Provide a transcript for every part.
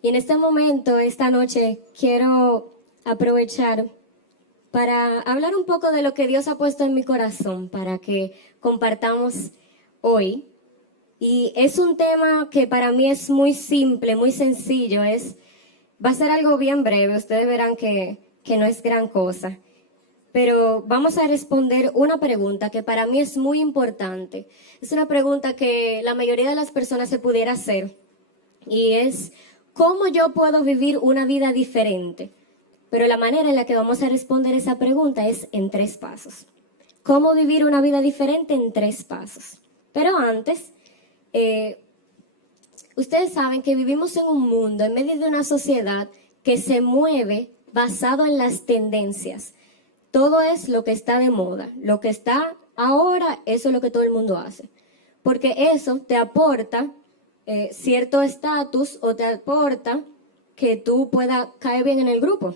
Y en este momento, esta noche, quiero aprovechar para hablar un poco de lo que Dios ha puesto en mi corazón para que compartamos hoy. Y es un tema que para mí es muy simple, muy sencillo. Va a ser algo bien breve, ustedes verán que no es gran cosa. Pero vamos a responder una pregunta que para mí es muy importante. Es una pregunta que la mayoría de las personas se pudiera hacer. Y es, ¿cómo yo puedo vivir una vida diferente? Pero la manera en la que vamos a responder esa pregunta es en 3 pasos. ¿Cómo vivir una vida diferente en 3 pasos? Pero antes, ustedes saben que vivimos en un mundo, en medio de una sociedad que se mueve basado en las tendencias. Todo es lo que está de moda, lo que está ahora, eso es lo que todo el mundo hace. Porque eso te aporta cierto estatus o te aporta que tú puedas caer bien en el grupo.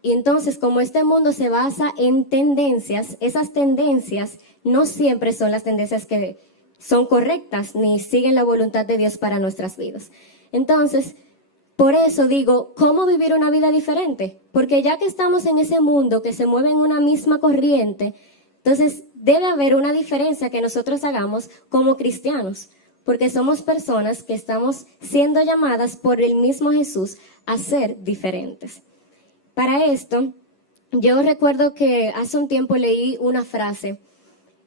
Y entonces, como este mundo se basa en tendencias, esas tendencias no siempre son las tendencias que son correctas ni siguen la voluntad de Dios para nuestras vidas. Entonces, por eso digo, ¿cómo vivir una vida diferente? Porque ya que estamos en ese mundo que se mueve en una misma corriente, entonces debe haber una diferencia que nosotros hagamos como cristianos, porque somos personas que estamos siendo llamadas por el mismo Jesús a ser diferentes. Para esto, yo recuerdo que hace un tiempo leí una frase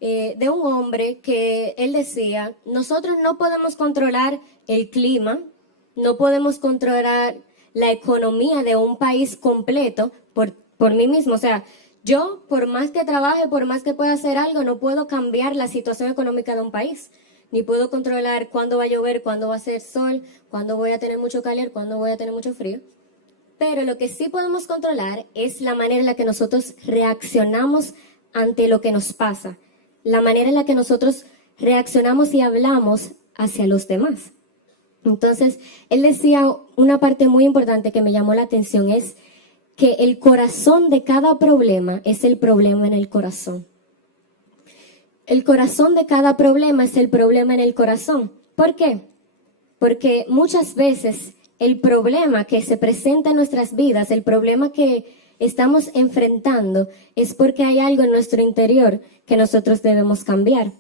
de un hombre que él decía, nosotros no podemos controlar el clima, no podemos controlar la economía de un país completo por mí mismo. O sea, yo, por más que trabaje, por más que pueda hacer algo, no puedo cambiar la situación económica de un país. Ni puedo controlar cuándo va a llover, cuándo va a hacer sol, cuándo voy a tener mucho calor, cuándo voy a tener mucho frío. Pero lo que sí podemos controlar es la manera en la que nosotros reaccionamos ante lo que nos pasa, la manera en la que nosotros reaccionamos y hablamos hacia los demás. Entonces, él decía una parte muy importante que me llamó la atención, es que el corazón de cada problema es el problema en el corazón. El corazón de cada problema es el problema en el corazón. ¿Por qué? Porque muchas veces el problema que se presenta en nuestras vidas, el problema que estamos enfrentando, es porque hay algo en nuestro interior que nosotros debemos cambiar.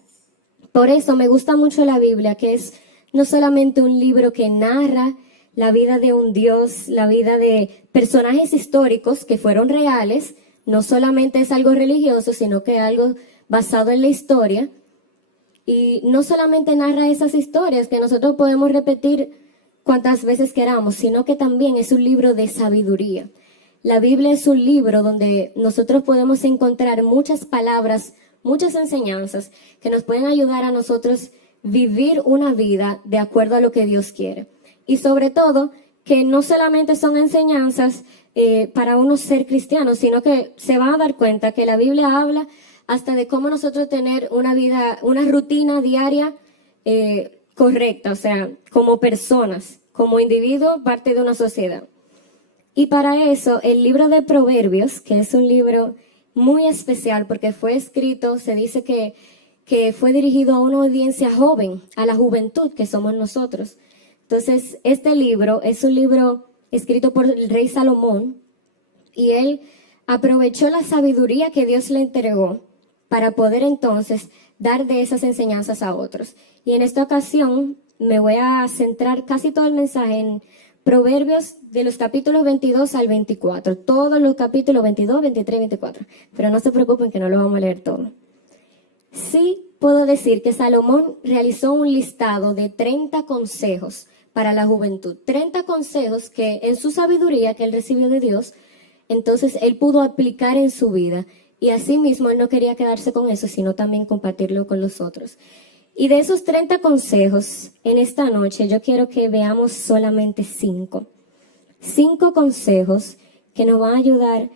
Por eso me gusta mucho la Biblia, que es no solamente un libro que narra la vida de un Dios, la vida de personajes históricos que fueron reales, no solamente es algo religioso, sino que es algo basado en la historia. Y no solamente narra esas historias que nosotros podemos repetir cuantas veces queramos, sino que también es un libro de sabiduría. La Biblia es un libro donde nosotros podemos encontrar muchas palabras, muchas enseñanzas que nos pueden ayudar a nosotros vivir una vida de acuerdo a lo que Dios quiere. Y sobre todo, que no solamente son enseñanzas para uno ser cristiano, sino que se van a dar cuenta que la Biblia habla hasta de cómo nosotros tener una vida, una rutina diaria correcta, o sea, como personas, como individuos, parte de una sociedad. Y para eso, el libro de Proverbios, que es un libro muy especial porque fue escrito, se dice que fue dirigido a una audiencia joven, a la juventud que somos nosotros. Entonces, este libro es un libro escrito por el rey Salomón y él aprovechó la sabiduría que Dios le entregó para poder entonces dar de esas enseñanzas a otros. Y en esta ocasión me voy a centrar casi todo el mensaje en Proverbios de los capítulos 22 al 24. Todos los capítulos 22, 23, 24. Pero no se preocupen que no lo vamos a leer todo. Sí puedo decir que Salomón realizó un listado de 30 consejos para la juventud. 30 consejos que en su sabiduría que él recibió de Dios, entonces él pudo aplicar en su vida. Y asimismo, él no quería quedarse con eso, sino también compartirlo con los otros. Y de esos 30 consejos, en esta noche yo quiero que veamos solamente 5. 5 consejos que nos van a ayudar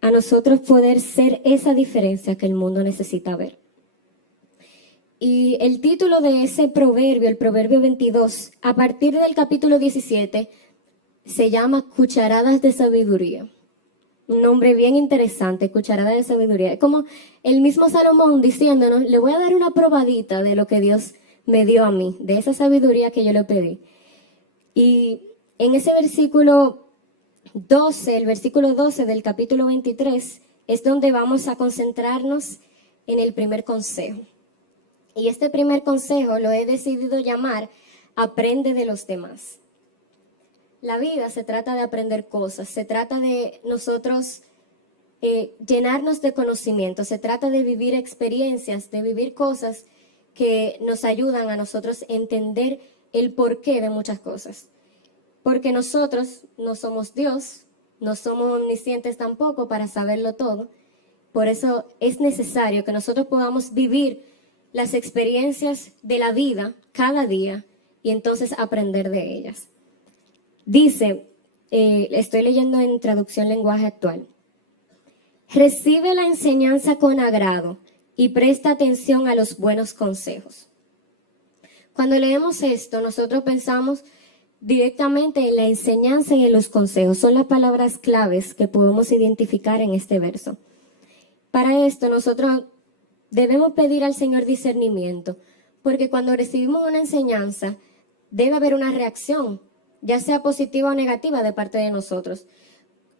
a nosotros poder ser esa diferencia que el mundo necesita ver. Y el título de ese proverbio, el proverbio 22, a partir del capítulo 17, se llama Cucharadas de Sabiduría. Un nombre bien interesante, cucharada de sabiduría. Es como el mismo Salomón diciéndonos, le voy a dar una probadita de lo que Dios me dio a mí, de esa sabiduría que yo le pedí. Y en ese versículo 12, el versículo 12 del capítulo 23, es donde vamos a concentrarnos en el primer consejo. Y este primer consejo lo he decidido llamar aprende de los demás. La vida se trata de aprender cosas, se trata de nosotros llenarnos de conocimiento, se trata de vivir experiencias, de vivir cosas que nos ayudan a nosotros a entender el porqué de muchas cosas. Porque nosotros no somos Dios, no somos omniscientes tampoco para saberlo todo. Por eso es necesario que nosotros podamos vivir las experiencias de la vida cada día y entonces aprender de ellas. Dice, estoy leyendo en traducción lenguaje actual, recibe la enseñanza con agrado y presta atención a los buenos consejos. Cuando leemos esto, nosotros pensamos directamente en la enseñanza y en los consejos. Son las palabras claves que podemos identificar en este verso. Para esto, nosotros debemos pedir al Señor discernimiento, porque cuando recibimos una enseñanza, debe haber una reacción, ya sea positiva o negativa de parte de nosotros.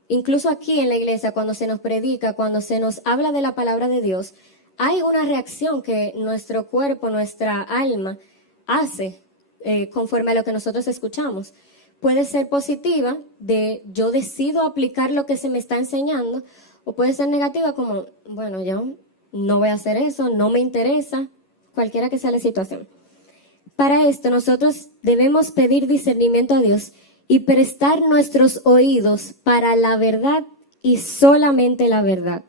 Incluso aquí en la iglesia, cuando se nos predica, cuando se nos habla de la palabra de Dios, hay una reacción que nuestro cuerpo, nuestra alma hace conforme a lo que nosotros escuchamos. Puede ser positiva, de yo decido aplicar lo que se me está enseñando, o puede ser negativa como, bueno, yo no voy a hacer eso, no me interesa, cualquiera que sea la situación. Para esto nosotros debemos pedir discernimiento a Dios y prestar nuestros oídos para la verdad y solamente la verdad.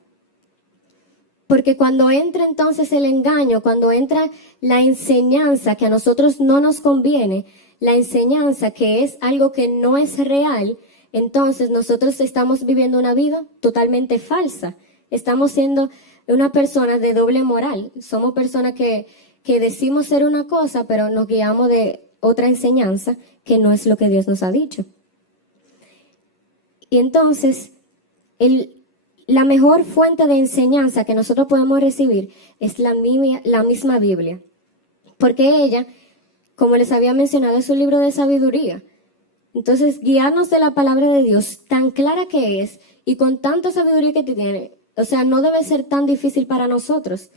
Porque cuando entra entonces el engaño, cuando entra la enseñanza que a nosotros no nos conviene, la enseñanza que es algo que no es real, entonces nosotros estamos viviendo una vida totalmente falsa. Estamos siendo una persona de doble moral. Somos personas que decimos ser una cosa, pero nos guiamos de otra enseñanza que no es lo que Dios nos ha dicho. Y entonces, la mejor fuente de enseñanza que nosotros podemos recibir es la misma Biblia. Porque ella, como les había mencionado, es un libro de sabiduría. Entonces, guiarnos de la palabra de Dios, tan clara que es y con tanta sabiduría que tiene, o sea, no debe ser tan difícil para nosotros,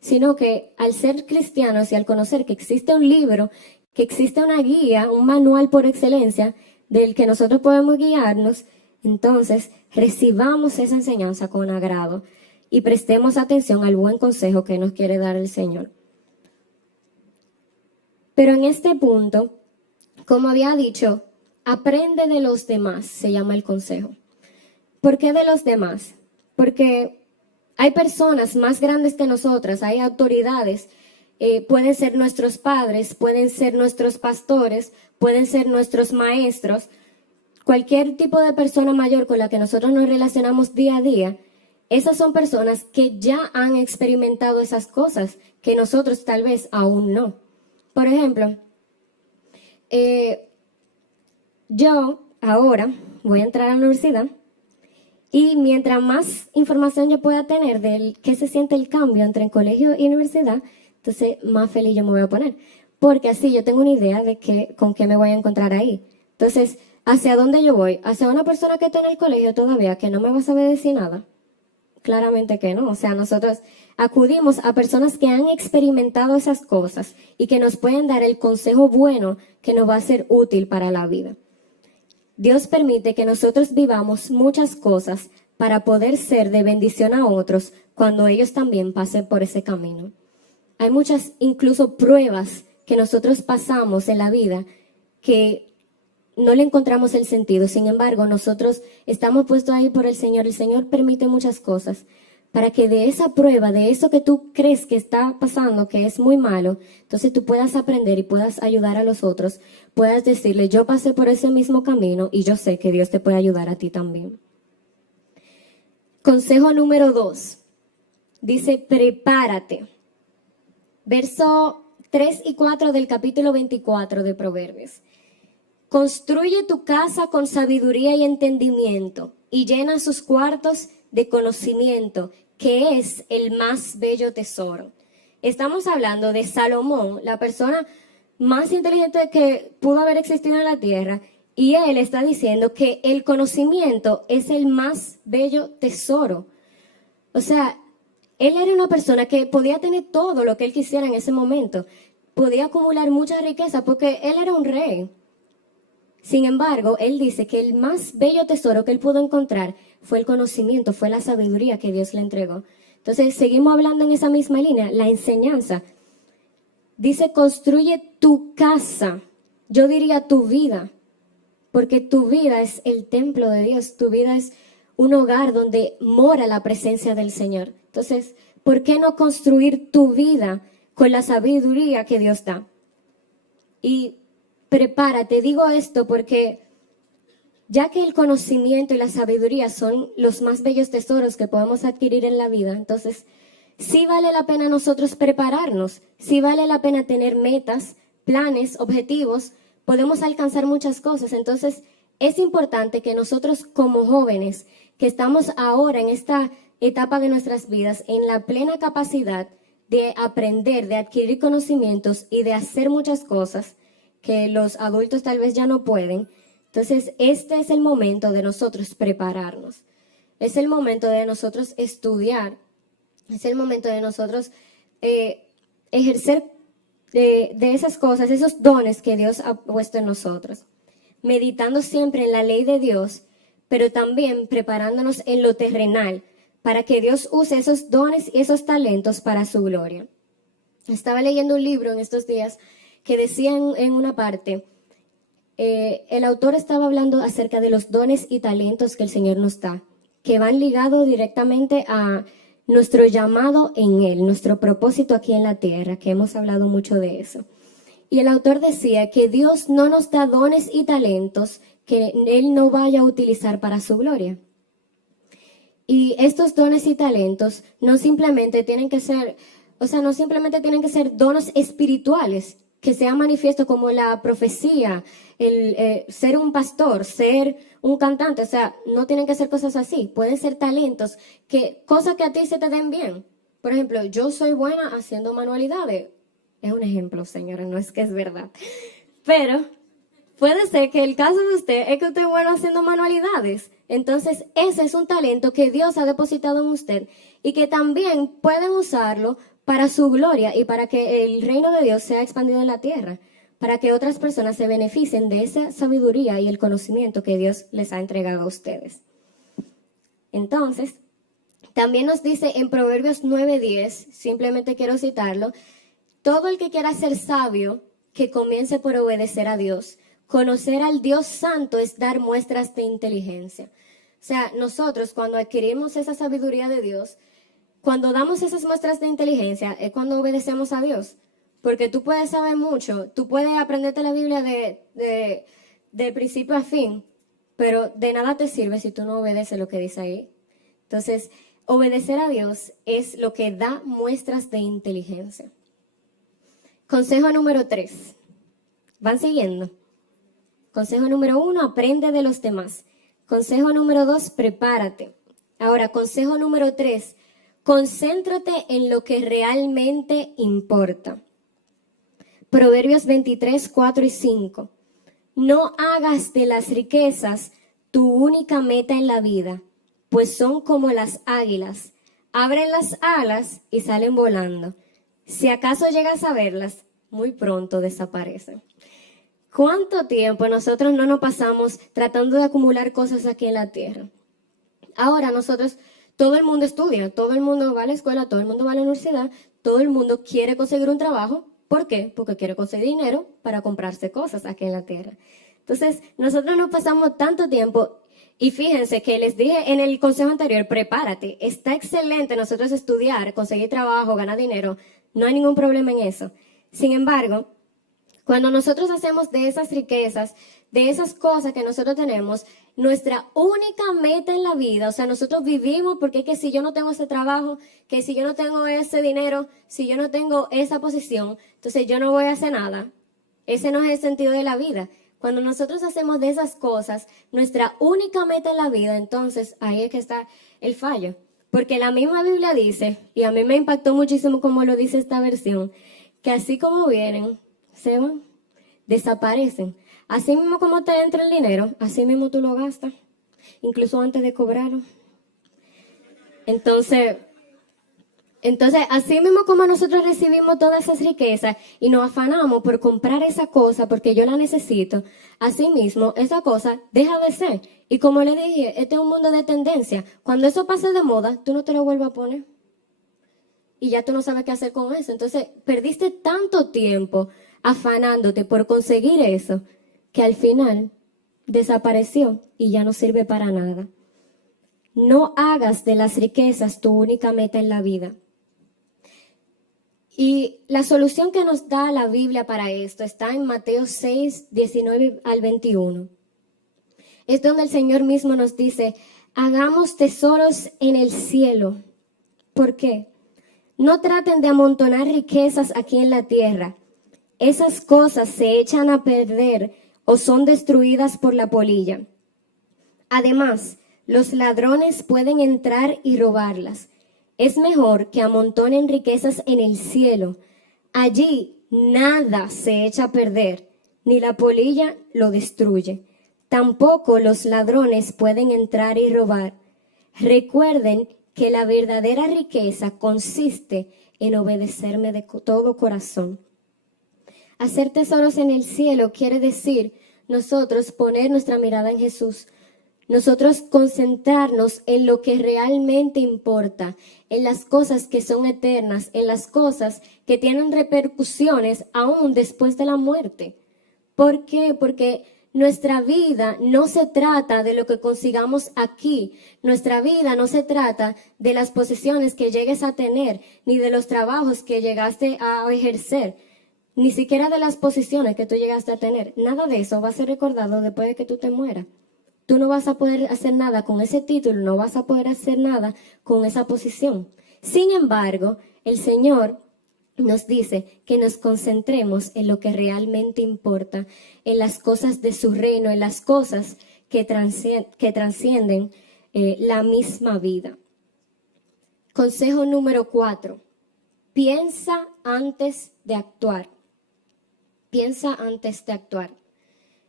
sino que al ser cristianos y al conocer que existe un libro, que existe una guía, un manual por excelencia del que nosotros podemos guiarnos, entonces recibamos esa enseñanza con agrado y prestemos atención al buen consejo que nos quiere dar el Señor. Pero en este punto, como había dicho, aprende de los demás, se llama el consejo. ¿Por qué de los demás? Porque hay personas más grandes que nosotras, hay autoridades, pueden ser nuestros padres, pueden ser nuestros pastores, pueden ser nuestros maestros, cualquier tipo de persona mayor con la que nosotros nos relacionamos día a día. Esas son personas que ya han experimentado esas cosas que nosotros tal vez aún no. Por ejemplo, yo ahora voy a entrar a la universidad y mientras más información yo pueda tener de qué se siente el cambio entre el colegio y universidad, entonces más feliz yo me voy a poner. Porque así yo tengo una idea de con qué me voy a encontrar ahí. Entonces, ¿hacia dónde yo voy? ¿Hacia una persona que está en el colegio todavía que no me va a saber decir nada? Claramente que no. O sea, nosotros acudimos a personas que han experimentado esas cosas y que nos pueden dar el consejo bueno que nos va a ser útil para la vida. Dios permite que nosotros vivamos muchas cosas para poder ser de bendición a otros cuando ellos también pasen por ese camino. Hay muchas incluso pruebas que nosotros pasamos en la vida que no le encontramos el sentido. Sin embargo, nosotros estamos puestos ahí por el Señor. El Señor permite muchas cosas para que de esa prueba, de eso que tú crees que está pasando, que es muy malo, entonces tú puedas aprender y puedas ayudar a los otros, puedas decirle, yo pasé por ese mismo camino y yo sé que Dios te puede ayudar a ti también. Consejo número 2. Dice, prepárate. Verso 3 y 4 del capítulo 24 de Proverbios. Construye tu casa con sabiduría y entendimiento y llena sus cuartos de conocimiento, que es el más bello tesoro. Estamos hablando de Salomón, la persona más inteligente que pudo haber existido en la tierra, y él está diciendo que el conocimiento es el más bello tesoro. O sea, él era una persona que podía tener todo lo que él quisiera en ese momento, podía acumular mucha riqueza porque él era un rey. Sin embargo, él dice que el más bello tesoro que él pudo encontrar fue el conocimiento, fue la sabiduría que Dios le entregó. Entonces, seguimos hablando en esa misma línea, la enseñanza. Dice, construye tu casa, yo diría tu vida, porque tu vida es el templo de Dios, tu vida es un hogar donde mora la presencia del Señor. Entonces, ¿por qué no construir tu vida con la sabiduría que Dios da? Y prepárate, digo esto porque ya que el conocimiento y la sabiduría son los más bellos tesoros que podemos adquirir en la vida, entonces sí vale la pena nosotros prepararnos, sí vale la pena tener metas, planes, objetivos, podemos alcanzar muchas cosas. Entonces es importante que nosotros como jóvenes que estamos ahora en esta etapa de nuestras vidas en la plena capacidad de aprender, de adquirir conocimientos y de hacer muchas cosas que los adultos tal vez ya no pueden. Entonces, este es el momento de nosotros prepararnos. Es el momento de nosotros estudiar. Es el momento de nosotros ejercer de esas cosas, esos dones que Dios ha puesto en nosotros. Meditando siempre en la ley de Dios, pero también preparándonos en lo terrenal para que Dios use esos dones y esos talentos para su gloria. Estaba leyendo un libro en estos días que decía en una parte, el autor estaba hablando acerca de los dones y talentos que el Señor nos da, que van ligados directamente a nuestro llamado en Él, nuestro propósito aquí en la tierra, que hemos hablado mucho de eso. Y el autor decía que Dios no nos da dones y talentos que Él no vaya a utilizar para su gloria. Y estos dones y talentos no simplemente tienen que ser, no simplemente tienen que ser dones espirituales, que sean manifiestos como la profecía, el ser un pastor, ser un cantante. O sea, no tienen que ser cosas así. Pueden ser talentos, cosas que a ti se te den bien. Por ejemplo, yo soy buena haciendo manualidades. Es un ejemplo, señora, no es que es verdad. Pero puede ser que el caso de usted es que usted es bueno haciendo manualidades. Entonces, ese es un talento que Dios ha depositado en usted y que también pueden usarlo para su gloria y para que el reino de Dios sea expandido en la tierra, para que otras personas se beneficien de esa sabiduría y el conocimiento que Dios les ha entregado a ustedes. Entonces, también nos dice en Proverbios 9:10, simplemente quiero citarlo, todo el que quiera ser sabio, que comience por obedecer a Dios. Conocer al Dios Santo es dar muestras de inteligencia. O sea, nosotros cuando adquirimos esa sabiduría de Dios, cuando damos esas muestras de inteligencia, es cuando obedecemos a Dios. Porque tú puedes saber mucho, tú puedes aprenderte la Biblia de principio a fin, pero de nada te sirve si tú no obedeces lo que dice ahí. Entonces, obedecer a Dios es lo que da muestras de inteligencia. Consejo número 3. ¿Van siguiendo? Consejo número 1, aprende de los demás. Consejo número 2, prepárate. Ahora, consejo número 3, concéntrate en lo que realmente importa. Proverbios 23, 4 y 5. No hagas de las riquezas tu única meta en la vida, pues son como las águilas. Abren las alas y salen volando. Si acaso llegas a verlas, muy pronto desaparecen. ¿Cuánto tiempo nosotros no nos pasamos tratando de acumular cosas aquí en la tierra? Ahora nosotros, todo el mundo estudia, todo el mundo va a la escuela, todo el mundo va a la universidad, todo el mundo quiere conseguir un trabajo. ¿Por qué? Porque quiere conseguir dinero para comprarse cosas aquí en la tierra. Entonces, nosotros nos pasamos tanto tiempo. Y fíjense que les dije en el consejo anterior, prepárate. Está excelente nosotros estudiar, conseguir trabajo, ganar dinero. No hay ningún problema en eso. Sin embargo, cuando nosotros hacemos de esas riquezas, de esas cosas que nosotros tenemos, nuestra única meta en la vida, o sea, nosotros vivimos porque es que si yo no tengo ese trabajo, que si yo no tengo ese dinero, si yo no tengo esa posición, entonces yo no voy a hacer nada. Ese no es el sentido de la vida. Cuando nosotros hacemos de esas cosas nuestra única meta en la vida, entonces ahí es que está el fallo. Porque la misma Biblia dice, y a mí me impactó muchísimo como lo dice esta versión, que así como vienen, se van. desaparecen. Así mismo como te entra el dinero, así mismo tú lo gastas, incluso antes de cobrarlo. Entonces, así mismo como nosotros recibimos todas esas riquezas y nos afanamos por comprar esa cosa porque yo la necesito, así mismo esa cosa deja de ser. Y como le dije, este es un mundo de tendencia. Cuando eso pase de moda, tú no te lo vuelvas a poner. Y ya tú no sabes qué hacer con eso. Entonces, perdiste tanto tiempo afanándote por conseguir eso que al final desapareció y ya no sirve para nada. No hagas de las riquezas tu única meta en la vida. Y la solución que nos da la Biblia para esto está en Mateo 6, 19 al 21. Es donde el Señor mismo nos dice, hagamos tesoros en el cielo. ¿Por qué? No traten de amontonar riquezas aquí en la tierra. Esas cosas se echan a perder o son destruidas por la polilla. Además, los ladrones pueden entrar y robarlas. Es mejor que amontonen riquezas en el cielo. Allí nada se echa a perder, ni la polilla lo destruye. Tampoco los ladrones pueden entrar y robar. Recuerden que la verdadera riqueza consiste en obedecerme de todo corazón. Hacer tesoros en el cielo quiere decir nosotros poner nuestra mirada en Jesús. Nosotros concentrarnos en lo que realmente importa, en las cosas que son eternas, en las cosas que tienen repercusiones aún después de la muerte. ¿Por qué? Porque nuestra vida no se trata de lo que consigamos aquí. Nuestra vida no se trata de las posesiones que llegues a tener, ni de los trabajos que llegaste a ejercer, ni siquiera de las posiciones que tú llegaste a tener. Nada de eso va a ser recordado después de que tú te mueras. Tú no vas a poder hacer nada con ese título, no vas a poder hacer nada con esa posición. Sin embargo, el Señor nos dice que nos concentremos en lo que realmente importa, en las cosas de su reino, en las cosas que trascienden la misma vida. Consejo número 4. Piensa antes de actuar. Piensa antes de actuar.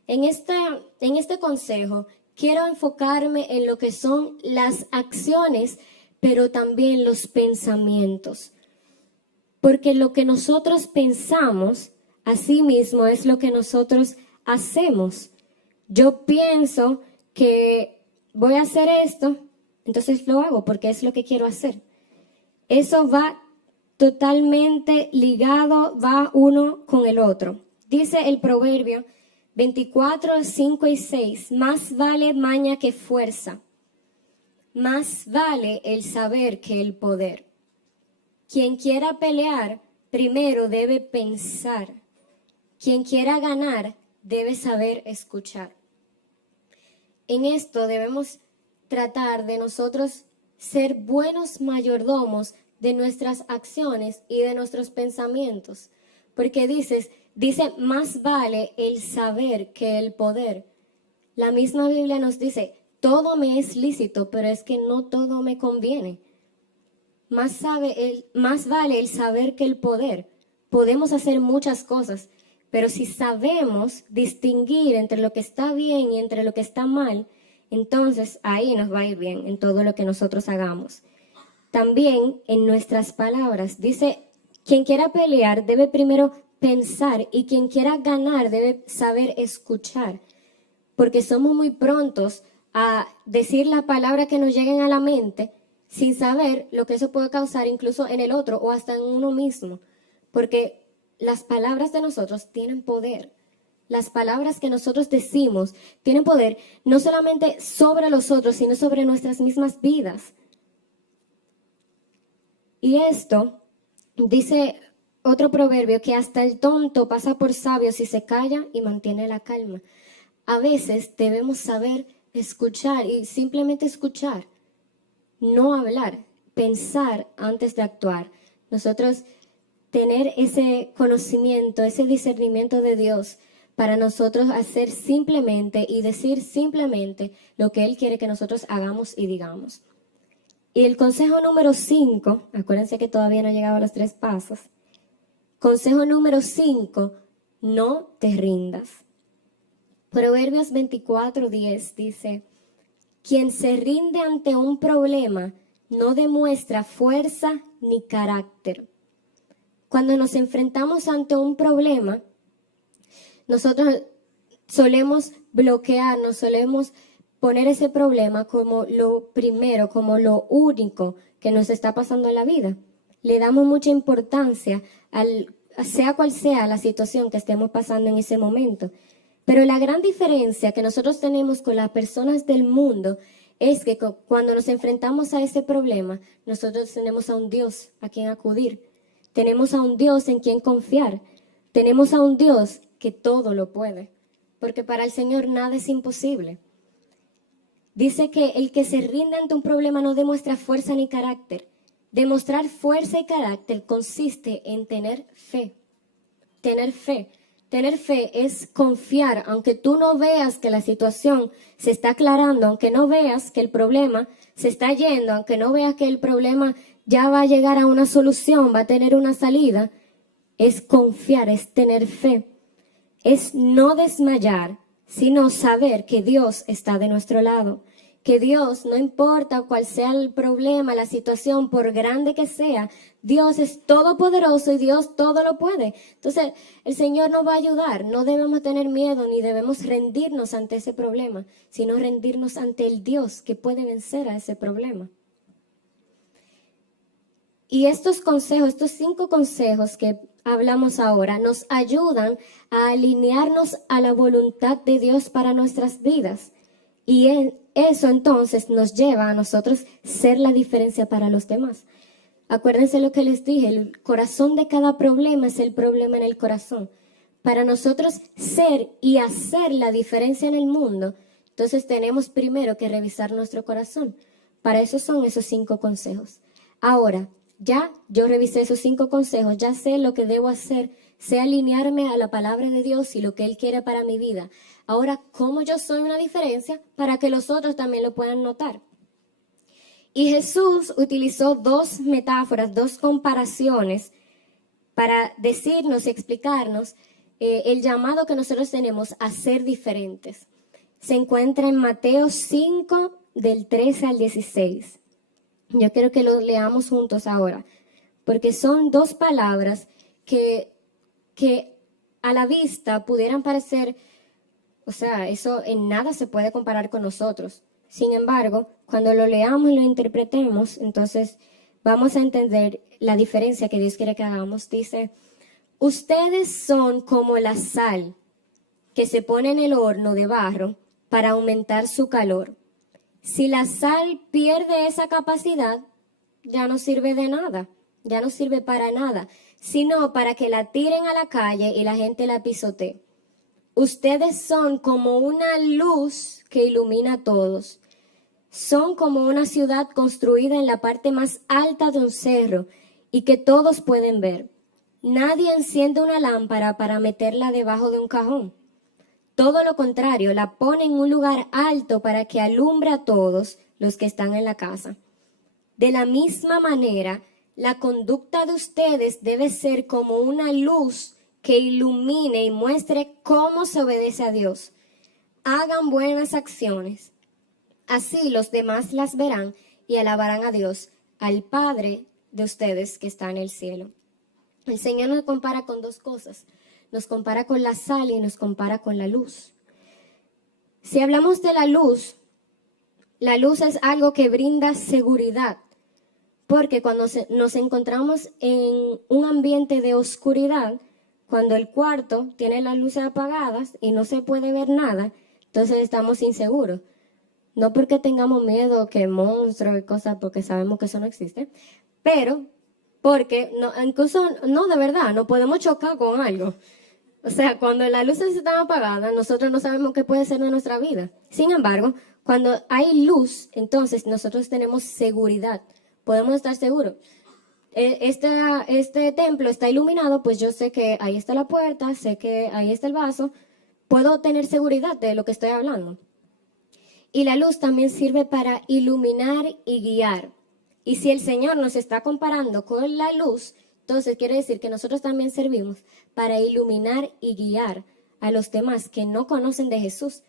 En este consejo quiero enfocarme en lo que son las acciones, pero también los pensamientos. Porque lo que nosotros pensamos, así mismo es lo que nosotros hacemos. Yo pienso que voy a hacer esto, entonces lo hago porque es lo que quiero hacer. Eso va totalmente ligado, va uno con el otro. Dice el proverbio 24, 5 y 6, más vale maña que fuerza, más vale el saber que el poder. Quien quiera pelear, primero debe pensar. Quien quiera ganar, debe saber escuchar. En esto debemos tratar de nosotros ser buenos mayordomos de nuestras acciones y de nuestros pensamientos. Porque dice, más vale el saber que el poder. La misma Biblia nos dice, todo me es lícito, pero es que no todo me conviene. Más vale el saber que el poder. Podemos hacer muchas cosas, pero si sabemos distinguir entre lo que está bien y entre lo que está mal, entonces ahí nos va a ir bien en todo lo que nosotros hagamos. También en nuestras palabras, dice, quien quiera pelear debe primero pensar y quien quiera ganar debe saber escuchar, porque somos muy prontos a decir la palabra que nos lleguen a la mente sin saber lo que eso puede causar incluso en el otro o hasta en uno mismo, porque las palabras de nosotros tienen poder. Las palabras que nosotros decimos tienen poder no solamente sobre los otros, sino sobre nuestras mismas vidas. Y esto dice otro proverbio que hasta el tonto pasa por sabio si se calla y mantiene la calma. A veces debemos saber escuchar y simplemente escuchar, no hablar, pensar antes de actuar. Nosotros tener ese conocimiento, ese discernimiento de Dios para nosotros hacer simplemente y decir simplemente lo que Él quiere que nosotros hagamos y digamos. Y el consejo número 5, acuérdense que todavía no he llegado a los 3 pasos. Consejo número 5, no te rindas. Proverbios 24:10 dice, quien se rinde ante un problema no demuestra fuerza ni carácter. Cuando nos enfrentamos ante un problema, nosotros solemos bloquearnos, solemos poner ese problema como lo primero, como lo único que nos está pasando en la vida. Le damos mucha importancia sea cual sea la situación que estemos pasando en ese momento. Pero la gran diferencia que nosotros tenemos con las personas del mundo es que cuando nos enfrentamos a ese problema, nosotros tenemos a un Dios a quien acudir. Tenemos a un Dios en quien confiar. Tenemos a un Dios que todo lo puede. Porque para el Señor nada es imposible. Dice que el que se rinde ante un problema no demuestra fuerza ni carácter. Demostrar fuerza y carácter consiste en tener fe. Tener fe. Tener fe es confiar, aunque tú no veas que la situación se está aclarando, aunque no veas que el problema se está yendo, aunque no veas que el problema ya va a llegar a una solución, va a tener una salida, es confiar, es tener fe. Es no desmayar, sino saber que Dios está de nuestro lado. Que Dios, no importa cuál sea el problema, la situación, por grande que sea, Dios es todopoderoso y Dios todo lo puede. Entonces, el Señor nos va a ayudar. No debemos tener miedo ni debemos rendirnos ante ese problema, sino rendirnos ante el Dios que puede vencer a ese problema. Y estos consejos, estos 5 consejos que hablamos ahora, nos ayudan a alinearnos a la voluntad de Dios para nuestras vidas. Y eso entonces nos lleva a nosotros ser la diferencia para los demás. Acuérdense lo que les dije, el corazón de cada problema es el problema en el corazón. Para nosotros ser y hacer la diferencia en el mundo, entonces tenemos primero que revisar nuestro corazón. Para eso son esos 5 consejos. Ahora, ya yo revisé esos 5 consejos, ya sé lo que debo hacer, sé alinearme a la palabra de Dios y lo que Él quiere para mi vida. Ahora, ¿cómo yo soy una diferencia para que los otros también lo puedan notar? Y Jesús utilizó 2 metáforas, 2 comparaciones para decirnos y explicarnos el llamado que nosotros tenemos a ser diferentes. Se encuentra en Mateo 5, del 13 al 16. Yo quiero que lo leamos juntos ahora, porque son 2 palabras que a la vista pudieran parecer, o sea, eso en nada se puede comparar con nosotros. Sin embargo, cuando lo leamos y lo interpretemos, entonces vamos a entender la diferencia que Dios quiere que hagamos. Dice, ustedes son como la sal que se pone en el horno de barro para aumentar su calor. Si la sal pierde esa capacidad, ya no sirve de nada, ya no sirve para nada, sino para que la tiren a la calle y la gente la pisotee. Ustedes son como una luz que ilumina a todos. Son como una ciudad construida en la parte más alta de un cerro y que todos pueden ver. Nadie enciende una lámpara para meterla debajo de un cajón. Todo lo contrario, la pone en un lugar alto para que alumbre a todos los que están en la casa. De la misma manera, la conducta de ustedes debe ser como una luz que ilumine y muestre cómo se obedece a Dios. Hagan buenas acciones. Así los demás las verán y alabarán a Dios, al Padre de ustedes que está en el cielo. El Señor nos compara con 2 cosas. Nos compara con la sal y nos compara con la luz. Si hablamos de la luz es algo que brinda seguridad, porque cuando nos encontramos en un ambiente de oscuridad, cuando el cuarto tiene las luces apagadas y no se puede ver nada, entonces estamos inseguros. No porque tengamos miedo que monstruos y cosas, porque sabemos que eso no existe, pero porque incluso no de verdad, no podemos chocar con algo. O sea, cuando las luces están apagadas, nosotros no sabemos qué puede ser de nuestra vida. Sin embargo, cuando hay luz, entonces nosotros tenemos seguridad. Podemos estar seguros. Este templo está iluminado, pues yo sé que ahí está la puerta, sé que ahí está el vaso. Puedo tener seguridad de lo que estoy hablando. Y la luz también sirve para iluminar y guiar. Y si el Señor nos está comparando con la luz, Entonces quiere decir que nosotros también servimos para iluminar y guiar a los demás que no conocen de Jesús.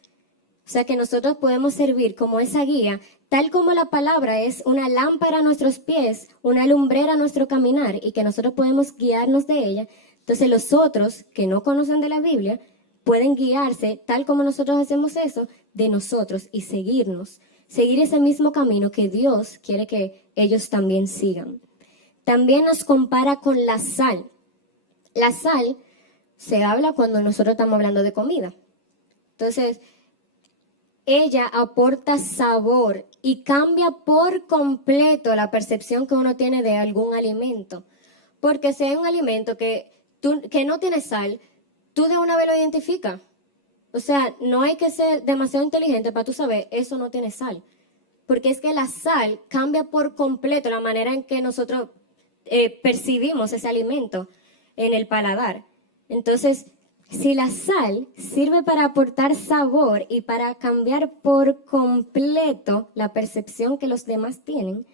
O sea que nosotros podemos servir como esa guía, tal como la palabra es una lámpara a nuestros pies, una lumbrera a nuestro caminar, y que nosotros podemos guiarnos de ella. Entonces los otros que no conocen de la Biblia pueden guiarse, tal como nosotros hacemos eso, de nosotros y seguirnos, seguir ese mismo camino que Dios quiere que ellos también sigan. También nos compara con la sal. La sal se habla cuando nosotros estamos hablando de comida. Entonces, ella aporta sabor y cambia por completo la percepción que uno tiene de algún alimento. Porque si hay un alimento que no tiene sal, tú de una vez lo identificas. O sea, no hay que ser demasiado inteligente para tú saber, eso no tiene sal. Porque es que la sal cambia por completo la manera en que nosotros percibimos ese alimento en el paladar. Entonces, si la sal sirve para aportar sabor y para cambiar por completo la percepción que los demás tienen,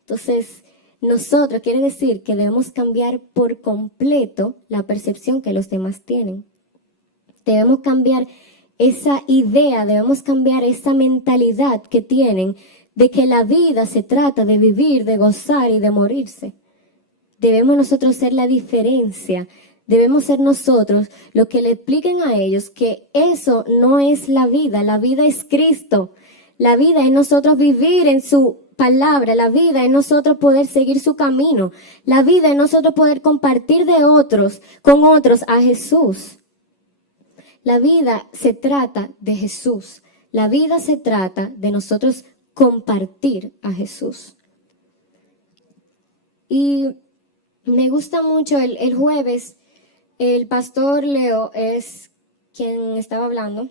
entonces nosotros quiere decir que debemos cambiar por completo la percepción que los demás tienen. Debemos cambiar esa idea, debemos cambiar esa mentalidad que tienen de que la vida se trata de vivir, de gozar y de morirse. Debemos nosotros ser la diferencia. Debemos ser nosotros los que le expliquen a ellos que eso no es la vida es Cristo. La vida es nosotros vivir en su palabra, la vida es nosotros poder seguir su camino, la vida es nosotros poder compartir con otros a Jesús. La vida se trata de Jesús, la vida se trata de nosotros compartir a Jesús. Y me gusta mucho el jueves. El pastor Leo es quien estaba hablando,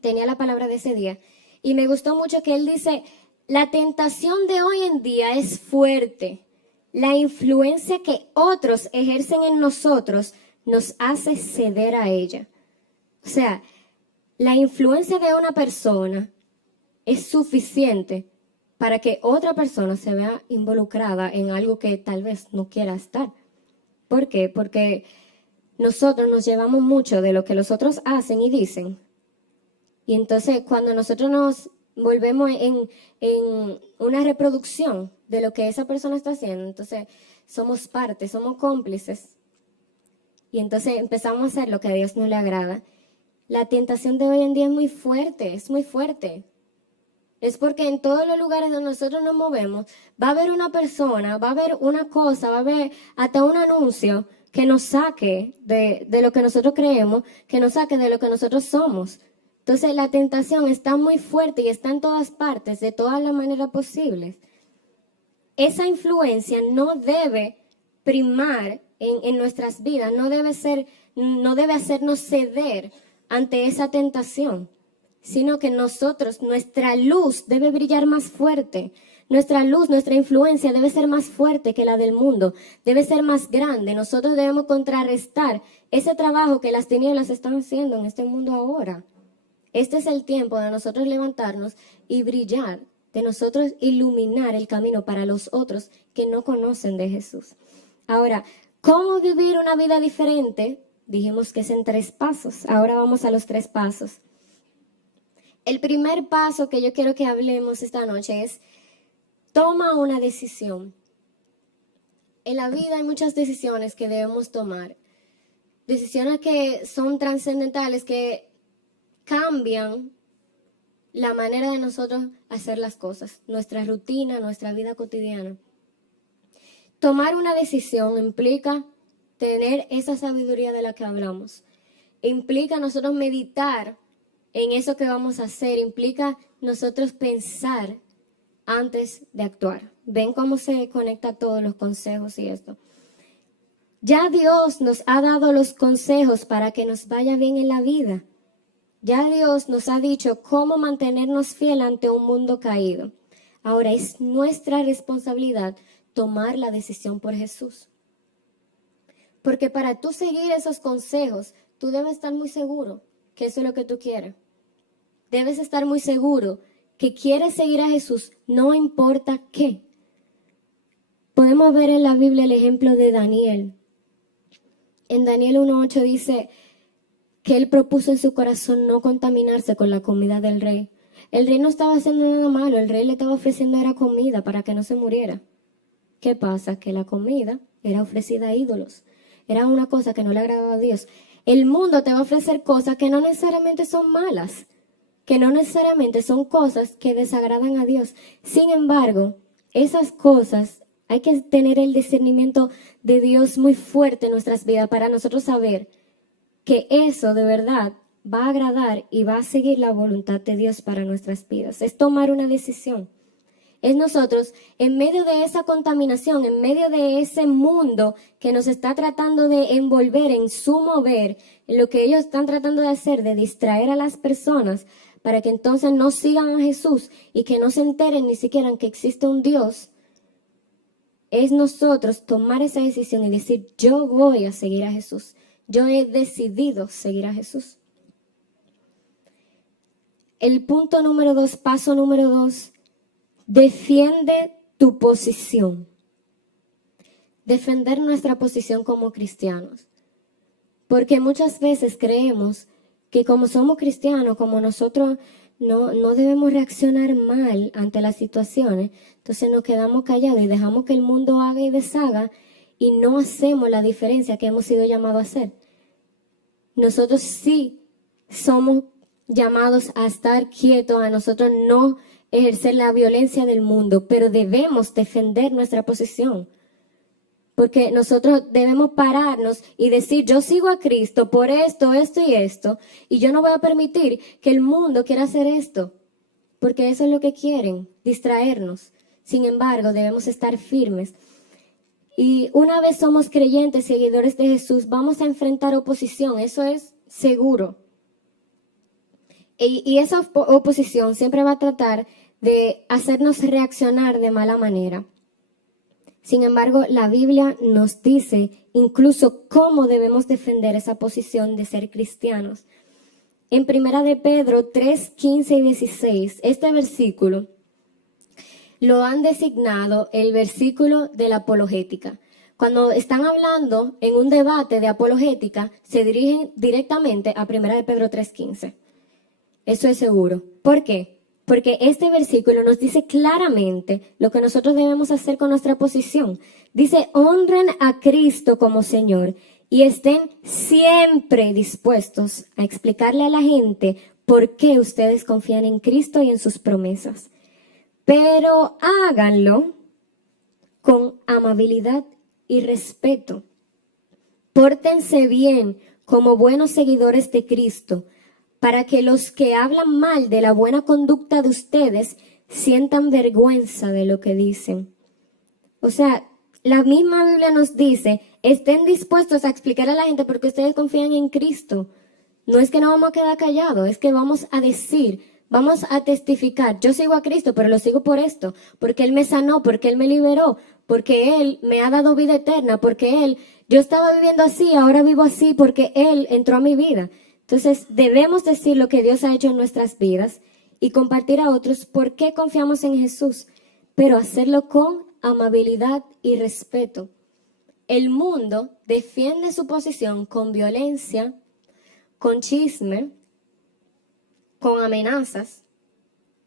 tenía la palabra de ese día, y me gustó mucho que él dice, la tentación de hoy en día es fuerte, la influencia que otros ejercen en nosotros nos hace ceder a ella. O sea, la influencia de una persona es suficiente para que otra persona se vea involucrada en algo que tal vez no quiera estar. ¿Por qué? Porque nosotros nos llevamos mucho de lo que los otros hacen y dicen. Y entonces cuando nosotros nos volvemos en una reproducción de lo que esa persona está haciendo, entonces somos parte, somos cómplices. Y entonces empezamos a hacer lo que a Dios no le agrada. La tentación de hoy en día es muy fuerte, es muy fuerte. Es porque en todos los lugares donde nosotros nos movemos, va a haber una persona, va a haber una cosa, va a haber hasta un anuncio que nos saque de lo que nosotros creemos, que nos saque de lo que nosotros somos. Entonces la tentación está muy fuerte y está en todas partes, de todas las maneras posibles. Esa influencia no debe primar en nuestras vidas, no debe hacernos ceder ante esa tentación, sino que nuestra luz debe brillar más fuerte. Nuestra luz, nuestra influencia debe ser más fuerte que la del mundo, debe ser más grande. Nosotros debemos contrarrestar ese trabajo que las tinieblas están haciendo en este mundo ahora. Este es el tiempo de nosotros levantarnos y brillar, de nosotros iluminar el camino para los otros que no conocen de Jesús. Ahora, ¿cómo vivir una vida diferente? Dijimos que es en 3 pasos. Ahora vamos a los 3 pasos. El primer paso que yo quiero que hablemos esta noche es: toma una decisión. En la vida hay muchas decisiones que debemos tomar. Decisiones que son trascendentales, que cambian la manera de nosotros hacer las cosas, nuestra rutina, nuestra vida cotidiana. Tomar una decisión implica tener esa sabiduría de la que hablamos. Implica nosotros meditar en eso que vamos a hacer, implica nosotros pensar antes de actuar. ¿Ven cómo se conecta todos los consejos y esto? Ya Dios nos ha dado los consejos para que nos vaya bien en la vida. Ya Dios nos ha dicho cómo mantenernos fiel ante un mundo caído. Ahora es nuestra responsabilidad tomar la decisión por Jesús. Porque para tú seguir esos consejos, tú debes estar muy seguro que eso es lo que tú quieres. Debes estar muy seguro que quieres seguir a Jesús, no importa qué. Podemos ver en la Biblia el ejemplo de Daniel. En Daniel 1:8 dice que él propuso en su corazón no contaminarse con la comida del rey. El rey no estaba haciendo nada malo, el rey le estaba ofreciendo era comida para que no se muriera. ¿Qué pasa? Que la comida era ofrecida a ídolos. Era una cosa que no le agradaba a Dios. El mundo te va a ofrecer cosas que no necesariamente son malas, que no necesariamente son cosas que desagradan a Dios. Sin embargo, esas cosas hay que tener el discernimiento de Dios muy fuerte en nuestras vidas para nosotros saber que eso de verdad va a agradar y va a seguir la voluntad de Dios para nuestras vidas. Es tomar una decisión. Es nosotros, en medio de esa contaminación, en medio de ese mundo que nos está tratando de envolver en su mover, en lo que ellos están tratando de hacer, de distraer a las personas, para que entonces no sigan a Jesús y que no se enteren ni siquiera que existe un Dios, es nosotros tomar esa decisión y decir, yo voy a seguir a Jesús. Yo he decidido seguir a Jesús. El punto número 2, paso número 2, defiende tu posición. Defender nuestra posición como cristianos. Porque muchas veces creemos que como somos cristianos, como nosotros no debemos reaccionar mal ante las situaciones, entonces nos quedamos callados y dejamos que el mundo haga y deshaga y no hacemos la diferencia que hemos sido llamados a hacer. Nosotros sí somos llamados a estar quietos, a nosotros no ejercer la violencia del mundo, pero debemos defender nuestra posición. Porque nosotros debemos pararnos y decir, yo sigo a Cristo por esto, esto y esto, y yo no voy a permitir que el mundo quiera hacer esto, porque eso es lo que quieren, distraernos. Sin embargo, debemos estar firmes. Y una vez somos creyentes, seguidores de Jesús, vamos a enfrentar oposición, eso es seguro. Y esa oposición siempre va a tratar de hacernos reaccionar de mala manera. Sin embargo, la Biblia nos dice incluso cómo debemos defender esa posición de ser cristianos. En 1 de Pedro 3, 15 y 16, este versículo lo han designado el versículo de la apologética. Cuando están hablando en un debate de apologética, se dirigen directamente a 1 de Pedro 3, 15. Eso es seguro. ¿Por qué? Porque este versículo nos dice claramente lo que nosotros debemos hacer con nuestra posición. Dice, honren a Cristo como Señor y estén siempre dispuestos a explicarle a la gente por qué ustedes confían en Cristo y en sus promesas. Pero háganlo con amabilidad y respeto. Pórtense bien como buenos seguidores de Cristo, para que los que hablan mal de la buena conducta de ustedes sientan vergüenza de lo que dicen. O sea, la misma Biblia nos dice, estén dispuestos a explicar a la gente por qué ustedes confían en Cristo. No es que no vamos a quedar callados, es que vamos a decir, vamos a testificar, yo sigo a Cristo, pero lo sigo por esto, porque Él me sanó, porque Él me liberó, porque Él me ha dado vida eterna, porque yo estaba viviendo así, ahora vivo así, porque Él entró a mi vida. Entonces, debemos decir lo que Dios ha hecho en nuestras vidas y compartir a otros por qué confiamos en Jesús, pero hacerlo con amabilidad y respeto. El mundo defiende su posición con violencia, con chisme, con amenazas.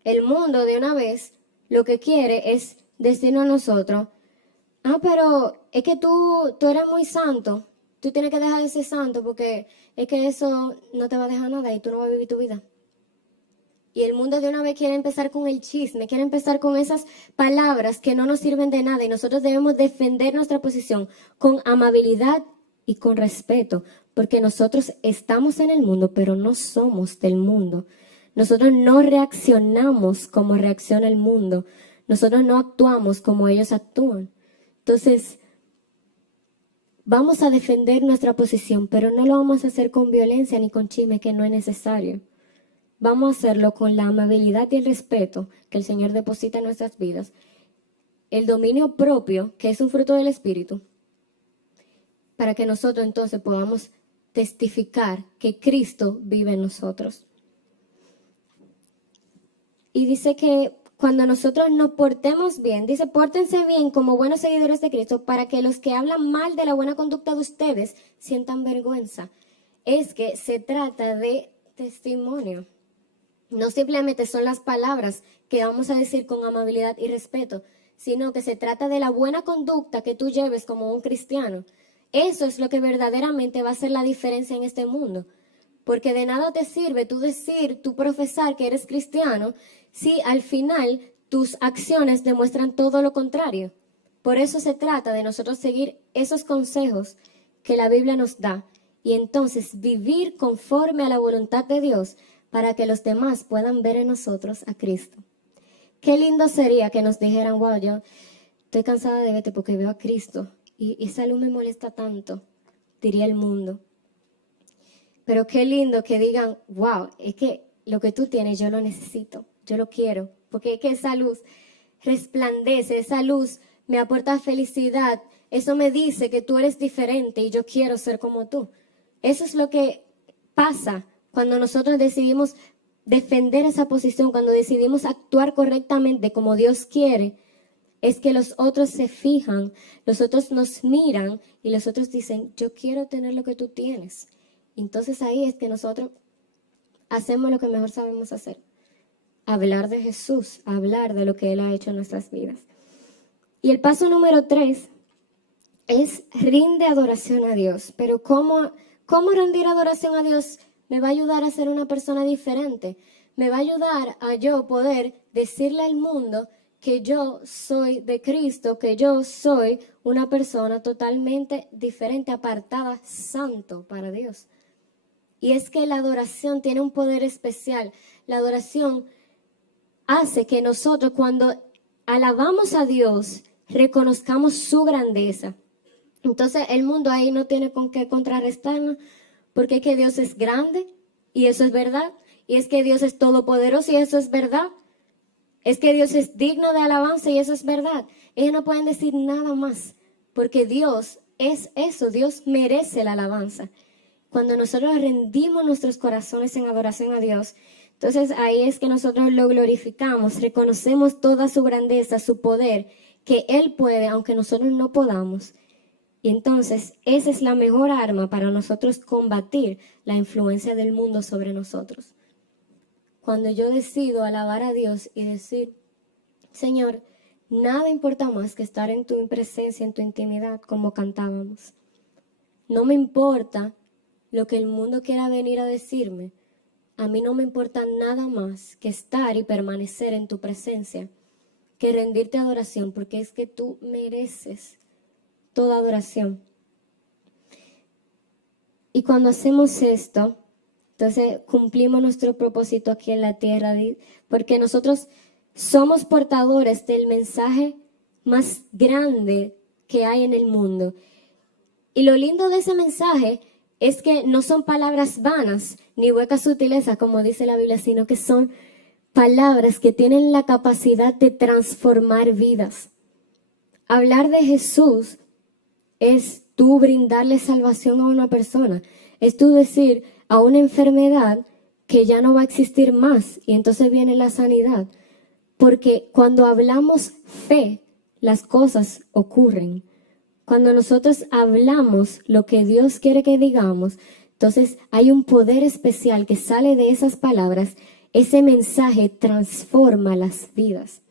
El mundo de una vez lo que quiere es decirnos a nosotros, pero es que tú eres muy santo. Tú tienes que dejar de ser santo porque es que eso no te va a dejar nada y tú no vas a vivir tu vida. Y el mundo de una vez quiere empezar con el chisme, quiere empezar con esas palabras que no nos sirven de nada y nosotros debemos defender nuestra posición con amabilidad y con respeto, porque nosotros estamos en el mundo, pero no somos del mundo. Nosotros no reaccionamos como reacciona el mundo. Nosotros no actuamos como ellos actúan. Entonces, vamos a defender nuestra posición, pero no lo vamos a hacer con violencia ni con chisme, que no es necesario. Vamos a hacerlo con la amabilidad y el respeto que el Señor deposita en nuestras vidas. El dominio propio, que es un fruto del Espíritu, para que nosotros entonces podamos testificar que Cristo vive en nosotros. Y dice que cuando nosotros nos portemos bien, dice, pórtense bien como buenos seguidores de Cristo para que los que hablan mal de la buena conducta de ustedes sientan vergüenza. Es que se trata de testimonio. No simplemente son las palabras que vamos a decir con amabilidad y respeto, sino que se trata de la buena conducta que tú lleves como un cristiano. Eso es lo que verdaderamente va a hacer la diferencia en este mundo. Porque de nada te sirve tú decir, tú profesar que eres cristiano, si al final tus acciones demuestran todo lo contrario. Por eso se trata de nosotros seguir esos consejos que la Biblia nos da y entonces vivir conforme a la voluntad de Dios para que los demás puedan ver en nosotros a Cristo. Qué lindo sería que nos dijeran, wow, yo estoy cansada de verte porque veo a Cristo y esa luz me molesta tanto, diría el mundo. Pero qué lindo que digan, wow, es que lo que tú tienes yo lo necesito, yo lo quiero, porque es que esa luz resplandece, esa luz me aporta felicidad, eso me dice que tú eres diferente y yo quiero ser como tú. Eso es lo que pasa cuando nosotros decidimos defender esa posición, cuando decidimos actuar correctamente como Dios quiere, es que los otros se fijan, los otros nos miran y los otros dicen, yo quiero tener lo que tú tienes. Entonces ahí es que nosotros hacemos lo que mejor sabemos hacer. Hablar de Jesús, hablar de lo que Él ha hecho en nuestras vidas. Y el paso número 3 es rinde adoración a Dios. Pero ¿cómo rendir adoración a Dios me va a ayudar a ser una persona diferente? Me va a ayudar a yo poder decirle al mundo que yo soy de Cristo, que yo soy una persona totalmente diferente, apartada, santo para Dios. Y es que la adoración tiene un poder especial. La adoración hace que nosotros cuando alabamos a Dios, reconozcamos su grandeza. Entonces el mundo ahí no tiene con qué contrarrestarnos, porque es que Dios es grande y eso es verdad. Y es que Dios es todopoderoso y eso es verdad. Es que Dios es digno de alabanza y eso es verdad. Ellos no pueden decir nada más, porque Dios es eso, Dios merece la alabanza. Cuando nosotros rendimos nuestros corazones en adoración a Dios, entonces ahí es que nosotros lo glorificamos, reconocemos toda su grandeza, su poder, que Él puede, aunque nosotros no podamos. Y entonces esa es la mejor arma para nosotros combatir la influencia del mundo sobre nosotros. Cuando yo decido alabar a Dios y decir, Señor, nada importa más que estar en tu presencia, en tu intimidad, como cantábamos. No me importa lo que el mundo quiera venir a decirme. A mí no me importa nada más que estar y permanecer en tu presencia, que rendirte adoración, porque es que tú mereces toda adoración. Y cuando hacemos esto, entonces cumplimos nuestro propósito aquí en la tierra, porque nosotros somos portadores del mensaje más grande que hay en el mundo. Y lo lindo de ese mensaje es que no son palabras vanas ni huecas sutilezas, como dice la Biblia, sino que son palabras que tienen la capacidad de transformar vidas. Hablar de Jesús es tú brindarle salvación a una persona. Es tú decir a una enfermedad que ya no va a existir más y entonces viene la sanidad. Porque cuando hablamos fe, las cosas ocurren. Cuando nosotros hablamos lo que Dios quiere que digamos, entonces hay un poder especial que sale de esas palabras. Ese mensaje transforma las vidas.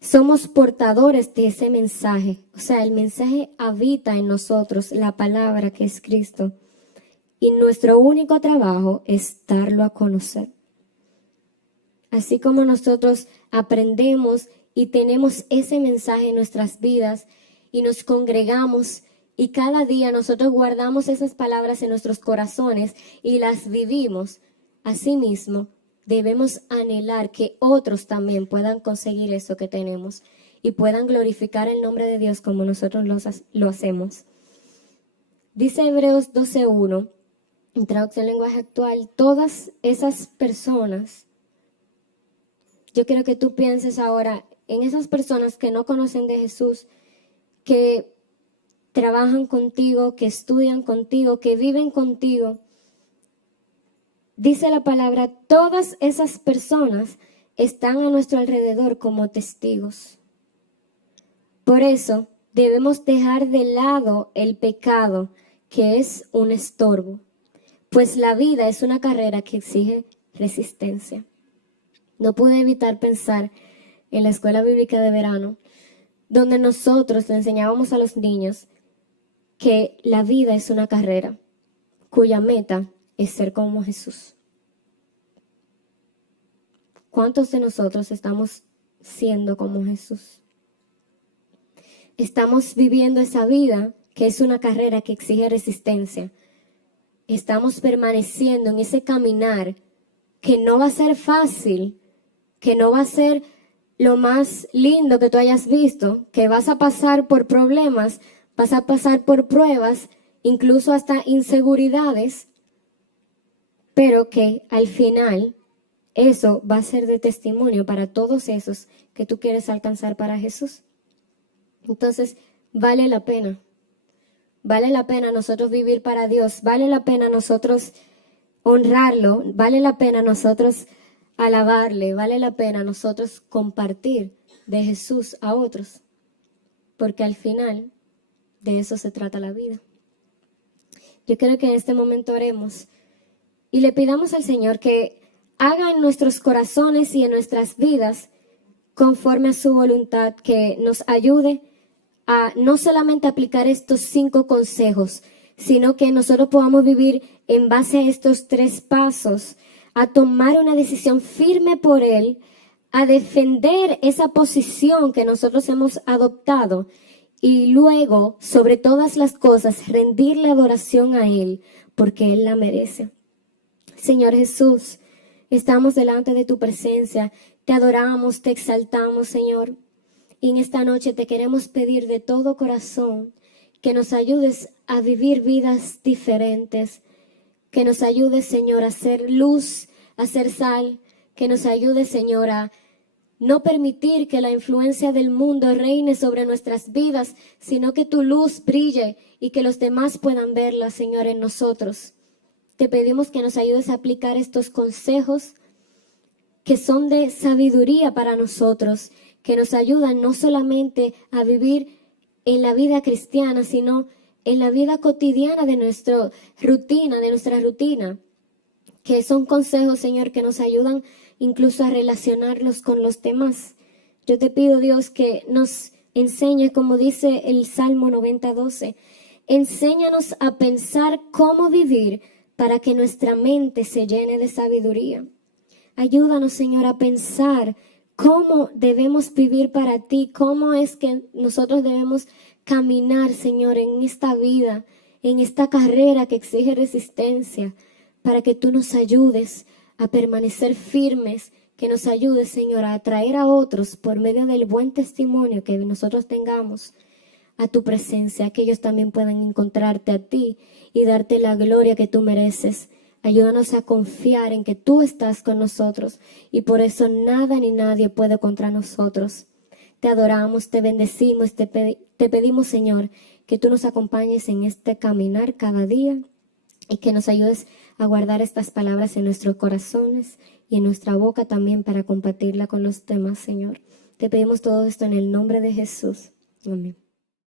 Somos portadores de ese mensaje. O sea, el mensaje habita en nosotros, la palabra que es Cristo. Y nuestro único trabajo es darlo a conocer. Así como nosotros aprendemos y tenemos ese mensaje en nuestras vidas, y nos congregamos y cada día nosotros guardamos esas palabras en nuestros corazones y las vivimos. Asimismo, debemos anhelar que otros también puedan conseguir eso que tenemos y puedan glorificar el nombre de Dios como nosotros lo hacemos. Dice Hebreos 12:1, en traducción lenguaje actual, todas esas personas, yo quiero que tú pienses ahora en esas personas que no conocen de Jesús, que trabajan contigo, que estudian contigo, que viven contigo. Dice la palabra, todas esas personas están a nuestro alrededor como testigos. Por eso debemos dejar de lado el pecado, que es un estorbo, pues la vida es una carrera que exige resistencia. No pude evitar pensar en la escuela bíblica de verano, donde nosotros le enseñábamos a los niños que la vida es una carrera, cuya meta es ser como Jesús. ¿Cuántos de nosotros estamos siendo como Jesús? Estamos viviendo esa vida que es una carrera que exige resistencia. Estamos permaneciendo en ese caminar que no va a ser fácil, que no va a ser lo más lindo que tú hayas visto, que vas a pasar por problemas, vas a pasar por pruebas, incluso hasta inseguridades, pero que al final eso va a ser de testimonio para todos esos que tú quieres alcanzar para Jesús. Entonces, vale la pena nosotros vivir para Dios, vale la pena nosotros honrarlo, vale la pena nosotros alabarle, vale la pena nosotros compartir de Jesús a otros, porque al final de eso se trata la vida. Yo quiero que en este momento oremos y le pidamos al Señor que haga en nuestros corazones y en nuestras vidas conforme a su voluntad, que nos ayude a no solamente aplicar estos 5 consejos, sino que nosotros podamos vivir en base a estos 3 pasos, a tomar una decisión firme por Él, a defender esa posición que nosotros hemos adoptado y luego, sobre todas las cosas, rendirle adoración a Él, porque Él la merece. Señor Jesús, estamos delante de tu presencia, te adoramos, te exaltamos, Señor. Y en esta noche te queremos pedir de todo corazón que nos ayudes a vivir vidas diferentes, que nos ayudes, Señor, a ser luz, a ser sal, que nos ayudes, Señor, a no permitir que la influencia del mundo reine sobre nuestras vidas, sino que tu luz brille y que los demás puedan verla, Señor, en nosotros. Te pedimos que nos ayudes a aplicar estos consejos que son de sabiduría para nosotros, que nos ayudan no solamente a vivir en la vida cristiana, sino en la vida cotidiana de nuestra rutina, que son consejos, Señor, que nos ayudan incluso a relacionarlos con los demás. Yo te pido, Dios, que nos enseñe, como dice el Salmo 90:12, enséñanos a pensar cómo vivir para que nuestra mente se llene de sabiduría. Ayúdanos, Señor, a pensar cómo debemos vivir para ti, cómo es que nosotros debemos caminar, Señor, en esta vida, en esta carrera que exige resistencia, para que tú nos ayudes a permanecer firmes, que nos ayudes, Señor, a atraer a otros por medio del buen testimonio que nosotros tengamos a tu presencia, que ellos también puedan encontrarte a ti y darte la gloria que tú mereces. Ayúdanos a confiar en que tú estás con nosotros y por eso nada ni nadie puede contra nosotros. Te adoramos, te bendecimos, te pedimos, Señor, que tú nos acompañes en este caminar cada día y que nos ayudes a guardar estas palabras en nuestros corazones y en nuestra boca también para compartirla con los demás, Señor. Te pedimos todo esto en el nombre de Jesús. Amén.